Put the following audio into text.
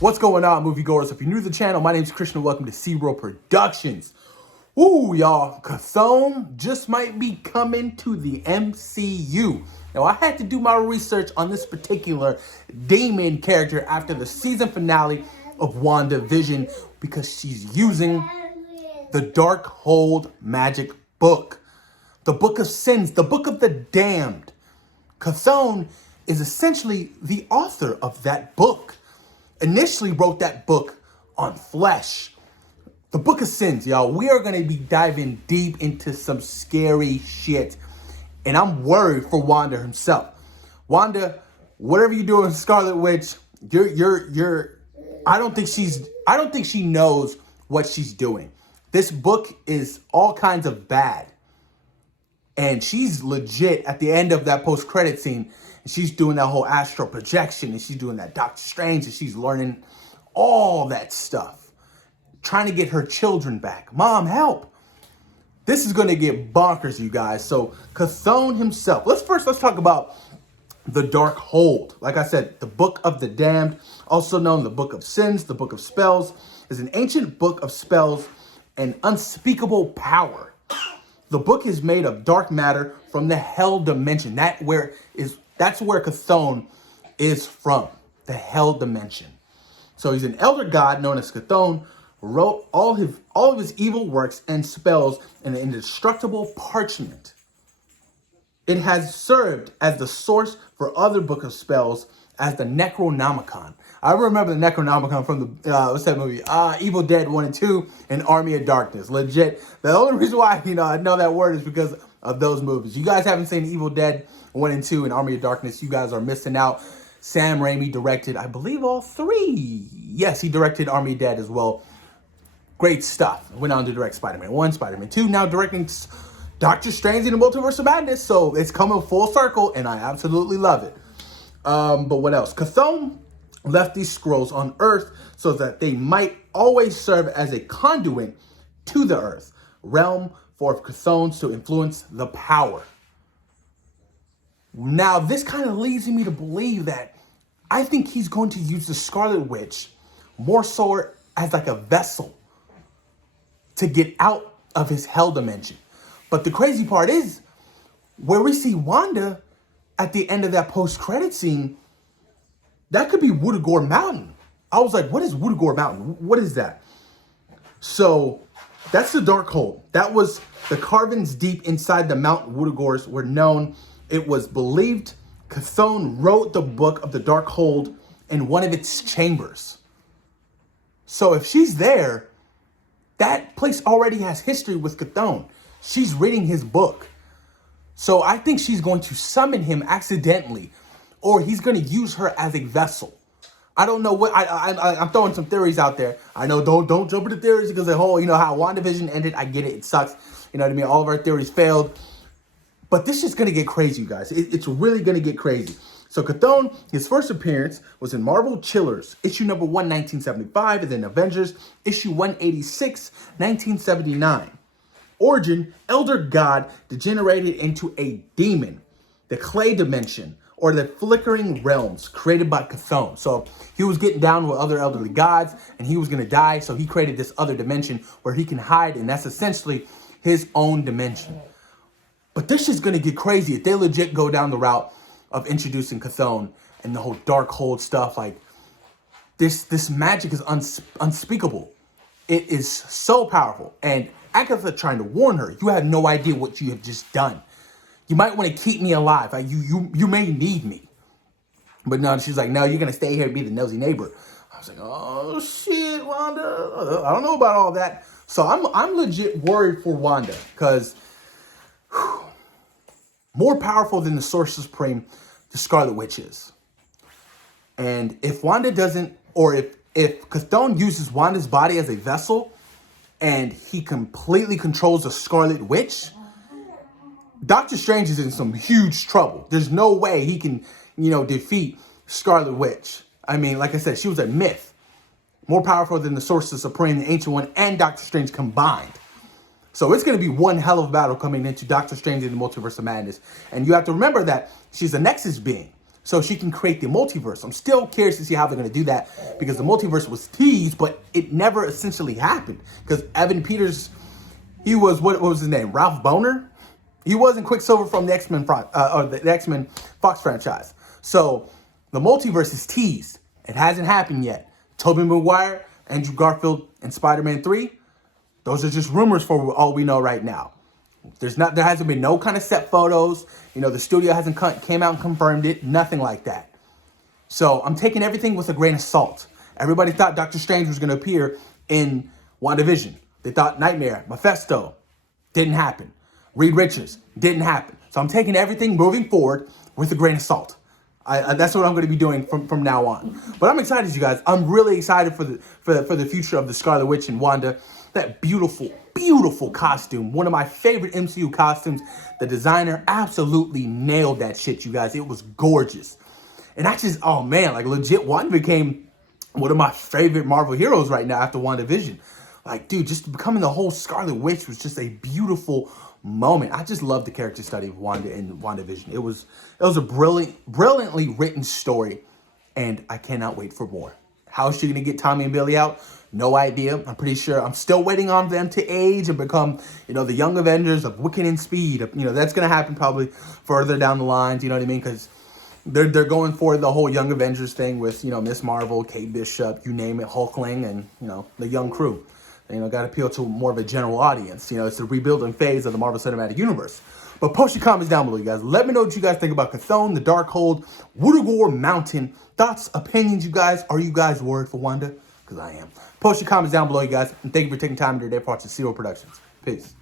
What's going on, moviegoers? If you're new to the channel, my name is Christian and welcome to SeaWorld Productions. Ooh, y'all, Chthon just might be coming to the MCU. Now, I had to do my research on this particular demon character after the season finale of WandaVision because she's using the Darkhold magic book. The Book of Sins, the Book of the Damned. Chthon is essentially the author of that book. Initially wrote that book on flesh. The Book of Sins, y'all. We are going to be diving deep into some scary shit. And I'm worried for Wanda herself. Wanda, whatever you're doing, Scarlet Witch, I don't think she knows what she's doing. This book is all kinds of bad. And she's legit at the end of that post-credit scene. And she's doing that whole astral projection. And she's doing that Doctor Strange. And she's learning all that stuff. Trying to get her children back. Mom, help. This is going to get bonkers, you guys. So, Chthon himself. Let's talk about the Darkhold. Like I said, the Book of the Damned, also known the Book of Sins, the Book of Spells, is an ancient book of spells and unspeakable power. The book is made of dark matter from the hell dimension. That's where Chthon is from, the hell dimension. So he's an elder god known as Chthon, who wrote all of his evil works and spells in an indestructible parchment. It has served as the source for other book of spells as the Necronomicon. I remember the Necronomicon from the, what's that movie? Evil Dead 1 and 2 and Army of Darkness. Legit. The only reason why, I know that word is because of those movies. You guys haven't seen Evil Dead 1 and 2 and Army of Darkness. You guys are missing out. Sam Raimi directed, I believe, all three. Yes, he directed Army of Dead as well. Great stuff. Went on to direct Spider-Man 1, Spider-Man 2, now directing Doctor Strange in the Multiverse of Madness. So it's coming full circle, and I absolutely love it. But what else? Chthon left these scrolls on Earth so that they might always serve as a conduit to the Earth realm for Chthons to influence the power. Now, this kind of leads me to believe that I think he's going to use the Scarlet Witch more so as like a vessel to get out of his hell dimension. But the crazy part is, where we see Wanda at the end of that post-credit scene, that could be Woodagore Mountain. I was like, what is Woodagore Mountain? What is that? So that's the Darkhold. That was the carvings deep inside the Mount Woodagores were known. It was believed Chthon wrote the book of the Darkhold in one of its chambers. So if she's there, that place already has history with Chthon. She's reading his book. So I think she's going to summon him accidentally, or he's going to use her as a vessel. I don't know what, I'm throwing some theories out there. I know, don't jump into theories because the whole, how WandaVision ended, I get it, it sucks. You know what I mean? All of our theories failed. But this is going to get crazy, you guys. It's really going to get crazy. So Chthon, his first appearance was in Marvel Chillers, issue number 1, 1975, and then Avengers, issue 186, 1979. Origin, elder god degenerated into a demon, the clay dimension, or the flickering realms created by Chthon. So he was getting down with other elderly gods, and he was going to die, so he created this other dimension where he can hide, and that's essentially his own dimension. But this is going to get crazy if they legit go down the route of introducing Chthon and the whole Darkhold stuff. Like, this magic is unspeakable. It is so powerful, and Agatha trying to warn her, you have no idea what you have just done. You might want to keep me alive. You may need me. But no, she's like, no, you're going to stay here and be the nosy neighbor. I was like, oh, shit, Wanda. I don't know about all that. So I'm legit worried for Wanda because more powerful than the Sorcerer Supreme, the Scarlet Witch is. And if Wanda doesn't, or if Chthon uses Wanda's body as a vessel, and he completely controls the Scarlet Witch, Doctor Strange is in some huge trouble. There's no way he can, defeat Scarlet Witch. I mean, like I said, she was a myth. More powerful than the Sorcerer Supreme, the Ancient One, and Doctor Strange combined. So it's going to be one hell of a battle coming into Doctor Strange in the Multiverse of Madness. And you have to remember that she's a Nexus being. so she can create the multiverse. I'm still curious to see how they're going to do that, because the multiverse was teased, but it never essentially happened. Because Evan Peters, he was, what was his name? Ralph Boner? He wasn't Quicksilver from the X-Men or the X-Men Fox franchise. So the multiverse is teased. It hasn't happened yet. Tobey Maguire, Andrew Garfield, and Spider-Man 3, those are just rumors for all we know right now. There hasn't been no kind of set photos. You know, the studio hasn't came out and confirmed it. Nothing like that. So I'm taking everything with a grain of salt. Everybody thought Doctor Strange was going to appear in WandaVision. They thought Nightmare, Mephisto, didn't happen. Reed Richards, didn't happen. So I'm taking everything moving forward with a grain of salt. That's what I'm going to be doing from now on. But I'm excited, you guys. I'm really excited for the future of the Scarlet Witch and Wanda. That beautiful, beautiful costume. One of my favorite MCU costumes. The designer absolutely nailed that shit, you guys. It was gorgeous. And I just, oh man, like legit, Wanda became one of my favorite Marvel heroes right now after WandaVision. Like, dude, just becoming the whole Scarlet Witch was just a beautiful moment. I just love the character study of Wanda in WandaVision. It was a brilliantly written story, and I cannot wait for more. How is she gonna get Tommy and Billy out? No idea. I'm pretty sure. I'm still waiting on them to age and become, you know, the Young Avengers of Wiccan and Speed. You know, that's gonna happen probably further down the lines. You know what I mean? Because they're going for the whole Young Avengers thing with, you know, Miss Marvel, Kate Bishop, you name it, Hulkling, and, you know, the young crew. You know, got to appeal to more of a general audience. You know, it's the rebuilding phase of the Marvel Cinematic Universe. But post your comments down below, you guys. Let me know what you guys think about Chthon, the Darkhold, Woodagore Mountain. Thoughts, opinions, you guys. Are you guys worried for Wanda? Because I am. Post your comments down below, you guys. And thank you for taking time in your day for watching Zero Productions. Peace.